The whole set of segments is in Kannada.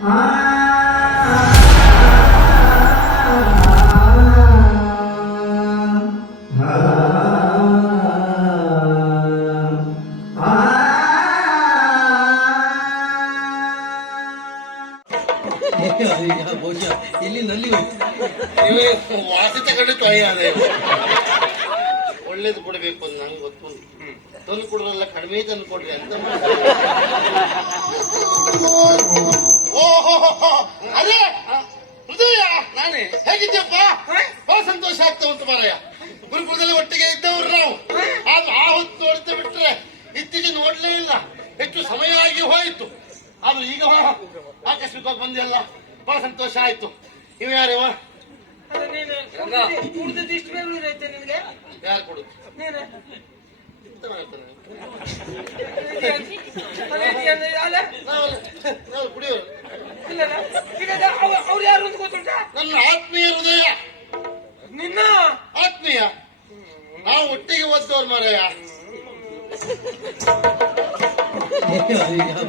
ಬಹುಶಃ ಇಲ್ಲಿ ನಲ್ಲಿ ವಾಸಿ ತಗೊಂಡು ತೊಯ್ಯ ಅದೇ ಒಳ್ಳೇದು ಕೊಡ್ಬೇಕು ಅಂತ ನಂಗೆ ಗೊತ್ತು. ತಂದು ಕೊಡೋಲ್ಲ, ಕಡಿಮೆ ತಂದು ಕೊಡ್ರಿ ಅಂತ. ಓಹೋ ಅದೇ ಹೃದಯ, ನಾನೇ ಹೇಗಿದ್ಯಪ್ಪ? ಬಹಳ ಸಂತೋಷ ಆಗ್ತಾ ಉಂಟು ಮಾರಾಯ. ಗುರುಕುಲದಲ್ಲಿ ಒಟ್ಟಿಗೆ ಇದ್ದವ್ರು ನಾವು. ಆದ್ರೆ ಆ ಹೊತ್ತು ನೋಡ್ತಾ ಬಿಟ್ರೆ ಇತ್ತೀಚೆಗೆ ನೋಡ್ಲೇ ಇಲ್ಲ. ಹೆಚ್ಚು ಸಮಯ ಆಗಿ ಹೋಯಿತು. ಆದ್ರೂ ಈಗ ಆಕಸ್ಮಿಕವಾಗಿ ಬಂದೆಲ್ಲ, ಬಹಳ ಸಂತೋಷ ಆಯ್ತು. ಇವ್ ಯಾರೇವ? ಇಷ್ಟು ಬೇರೆ ಐತೆ ನಿಮ್ಗೆ? ಯಾರು ಕೊಡುದು? ನಾವು ಕುಡಿಯೋರು. ಅವ್ರು ಯಾರು ಅಂತ ಗೊತ್ತುಂಟ? ನನ್ನ ಆತ್ಮೀಯ ಹೃದಯ. ನಿನ್ನ ಆತ್ಮೀಯ, ನಾವು ಒಟ್ಟಿಗೆ ಓದ್ದವ್ರು ಮಾರಾಯ.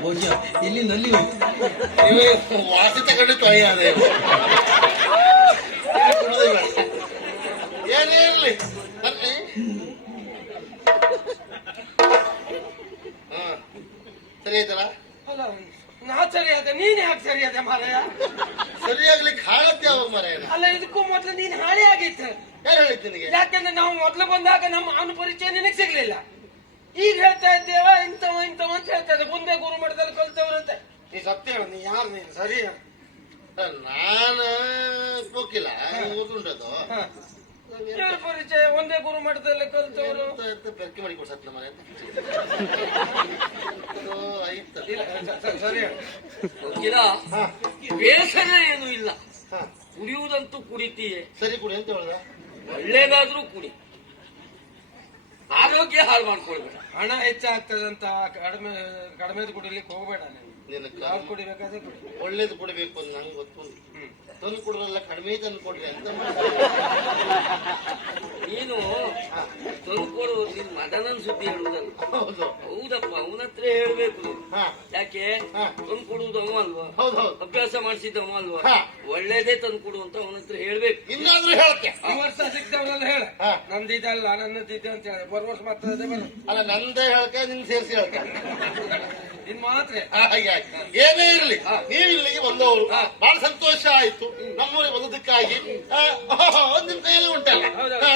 ಬಹುಶಃ ಇಲ್ಲಿ ನಲ್ಲಿ ವಾಸಿ ತಗೊಂಡು ತೊಯ್ಯ ಅದೇ ಏನೇ ಇರ್ಲಿ. ಸರಿ ಆಯ್ತಲ್ಲ? ಅಲ್ಲ, ನಾ ಸರಿಯಾದ, ನೀನ್ ಯಾಕೆ ಸರಿಯಾದ ಮಾರಾಯ? ಸರಿಯಾಗ್ಲಿಕ್ಕೆ ಹಾಳತ್ತೆ ಯಾವಾಗ ಮಾರಾಯ? ಅಲ್ಲ, ಇದಕ್ಕೂ ಮೊದ್ಲು ನೀನ್ ಹಾಳೆ ಆಗಿತ್ತು. ಯಾರು ಹೇಳಿದ್ದು ನಿನಗೆ? ಯಾಕಂದ್ರೆ ನಾವು ಮೊದ್ಲು ಬಂದಾಗ ನಮ್ಮ ಅನುಪರಿಚಯ ನಿನಗೆ ಸಿಗ್ಲಿಲ್ಲ. ಈಗ ಹೇಳ್ತಾ ಇದ್ದೇವ ಇಂಥವ ಇಂಥವ ಅಂತ ಹೇಳ್ತಾ ಇದ್ದೆ. ಮುಂದೆ ಗುರು ಮಠದಲ್ಲಿ ಕಲ್ತವ್ರಂತೆ. ನೀ ಸತ್ಯ ಹೇಳ, ನೀ ಯಾರು? ನೀನು ಸರಿ ಹೇಳು. ನಾನು ಹೋಗಿಲ್ಲ, ಓದುಂಟದು ಇವ್ರ ಪರಿಚಯ ಒಂದೇ ಗುರು ಮಠದಲ್ಲಿ ಕಲ್ತವರು. ಬೆರಕೆ ಮಾಡಿ ಕೊಡ್ಸತ್ತ ಮನೆ ಆಯ್ತು. ಸರಿ ಹೇಳು. ಬೇಸರ ಏನು ಇಲ್ಲ, ಕುಡಿಯುವುದಂತೂ ಕುಡಿತೀಯೇ. ಸರಿ ಕುಡಿ ಅಂತ ಹೇಳ್ದ. ಒಳ್ಳೇದಾದ್ರೂ ಕುಡಿ, ಆರೋಗ್ಯ ಹಾಳು ಮಾಡ್ಕೊಳ್ಬೇಡ. ಹಣ ಹೆಚ್ಚಾಗ್ತದಂತ ಕಡಿಮೆದು ಕುಡಿಲಿಕ್ಕೆ ಹೋಗ್ಬೇಡ. ನೀನು ಯಾವ್ದು ಕುಡಿಬೇಕಾದ್ರೆ ಕುಡಿ. ಒಳ್ಳೇದು ಕೊಡಬೇಕು ಅಂತ ನಂಗೆ ಗೊತ್ತು. ತಂದು ಕೊಡೋಲ್ಲ, ಕಡಿಮೆ ತಂದು ಕೊಡ್ರಿ ಅಂತ. ನೀನು ತಂದು ಕೊಡು, ನಿನ್ ಮದನನ್ ಸುದ್ದಿ ಹೇಳುದಲ್ಲ. ಹೌದು ಹೌದಪ್ಪ, ಅವನ ಹತ್ರ ಹೇಳ್ಬೇಕು. ಯಾಕೆ ತಂದು ಕೊಡುವುದು ಅವ ಅಲ್ವಾ? ಹೌದೌದು, ಅಭ್ಯಾಸ ಮಾಡಿಸಿದ್ದವ ಅಲ್ವಾ? ಹಾ. ಒಳ್ಳೇದೇ ತಂದು ಕೊಡು ಅಂತ ಅವನ ಹತ್ರ ಹೇಳ್ಬೇಕು. ಇನ್ನಾದ್ರೂ ಹೇಳಕ್ಕೆ ಈ ವರ್ಷ ಸಿಗ್ತವಲ್ಲ ಹೇಳ. ನಂದಿದಲ್ಲ, ನನ್ನದಿದೆ ಅಂತ ಹೇಳಿ ಬರ್ ವರ್ಷ ಮಾತ್ರ ಬರ. ಅಲ್ಲ, ನಂದೇ ಹೇಳ್ಕೆ, ನಿನ್ ಸೇರಿಸಿ ಹೇಳ್ಕೆ. ಇನ್ ಮಾತ್ರ ಏನೇ ಇರ್ಲಿ, ನೀವು ಇಲ್ಲಿಗೆ ಬಂದವರು ಬಹಳ ಸಂತೋಷ ಆಯ್ತು. ನಮ್ಮೂರಿಗೆ ಬಂದದಕ್ಕಾಗಿ ನಿಮ್ ಕೈಯಲ್ಲಿ ಉಂಟಲ್ಲ,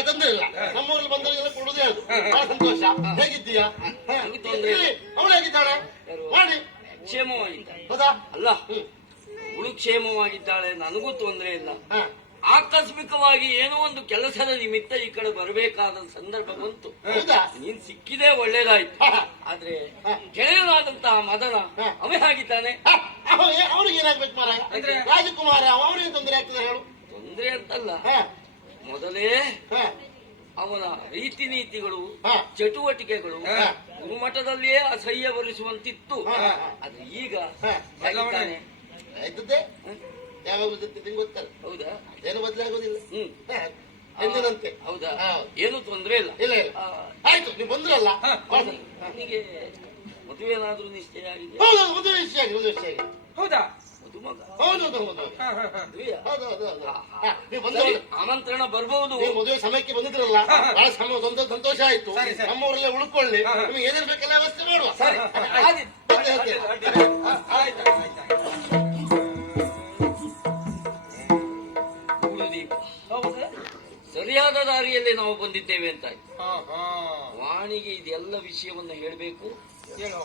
ತೊಂದ್ರೆ ಇಲ್ಲ. ನಮ್ಮೂರಲ್ಲಿ ಬಂದವರಿಗೆಲ್ಲ ಕೊಡುದೇ ಅದು. ಬಹಳ ಸಂತೋಷ. ಹೇಗಿದ್ದೀಯಾ? ಅವಳು ಹೇಗಿದ್ದಾಳೆ? ಮಾಡಿ ಕ್ಷೇಮವಾಗಿದ್ದಾಳೆ. ಹೌದಾ? ಅಲ್ಲ, ಅವಳು ಕ್ಷೇಮವಾಗಿದ್ದಾಳೆ, ನನಗೂ ತೊಂದರೆ ಇಲ್ಲ. ಆಕಸ್ಮಿಕವಾಗಿ ಏನೋ ಒಂದು ಕೆಲಸದ ನಿಮಿತ್ತ ಈ ಕಡೆ ಬರಬೇಕಾದ ಸಂದರ್ಭ ಬಂತು. ನೀನ್ ಸಿಕ್ಕಿದೆ ಒಳ್ಳೇದಾಯ್ತು. ಆದ್ರೆ ಗೆಳೆಯನಾದಂತಹ ಮದನ ಅವೇ ಆಗಿದ್ದಾನೆ. ಅವ್ರಿಗೆ ಏನಾಗ್ಬೇಕು ಮಾರ? ರಾಜಕುಮಾರ ಅವನಿಗೆ ತೊಂದರೆ ಆಗ್ತದೆ ಹೇಳು? ತೊಂದರೆ ಅಂತಲ್ಲ, ಮೊದಲೇ ಅವನ ರೀತಿ ನೀತಿಗಳು, ಚಟುವಟಿಕೆಗಳು ಗುರುಮಠದಲ್ಲಿಯೇ ಅಸಹ್ಯ ಬರಿಸುವಂತಿತ್ತು. ಆದ್ರೆ ಈಗ ಆಯ್ತದೆ. ಯಾವಾಗ ನಿಂಗೆ ಗೊತ್ತಲ್ಲ? ಹೌದಾ? ಏನು ಬದಲಾಗೋದಿಲ್ಲ ಎಂದಿನಂತೆ. ಹೌದಾ? ಏನು ತೊಂದರೆ ಇಲ್ಲ. ಇಲ್ಲ ಇಲ್ಲ, ಆಯ್ತು. ನೀವು ಬಂದ್ರಲ್ಲ, ನನಗೆ ಮದುವೆನಾದ್ರೂ ನಿಶ್ಚಯ ಆಗಿದೆ. ಹೌದು, ಮದುವೆ ನಿಶ್ಚಯ ಆಗಿದೆ. ಮದುವೆ ನಿಶ್ಚಯ ಆಗಿದೆ. ಹೌದಾ? ಮದುಮಗ? ಹೌದೌದು ಹೌದು. ನೀವು ಬಂದವರು ಆಮಂತ್ರಣ ಬರ್ಬಹುದು. ನೀವು ಮದುವೆ ಸಮಯಕ್ಕೆ ಬಂದಿದ್ರಲ್ಲ, ಬಹಳ ಸಂತೋಷ ಆಯ್ತು. ನಮ್ಮೂರಲ್ಲೇ ಉಳ್ಕೊಳ್ಳಿ. ನಿಮ್ಗೆ ಏನೇನ್ ಬೇಕೆಲ್ಲ ವ್ಯವಸ್ಥೆ ಮಾಡುವ. ಸರಿಯಾದ ದಾರಿಯಲ್ಲಿ ನಾವು ಬಂದಿದ್ದೇವೆ ಅಂತ ವಾಣಿಗೆ ಇದೆಲ್ಲ ವಿಷಯವನ್ನು ಹೇಳಬೇಕು. ಹೇಳುವ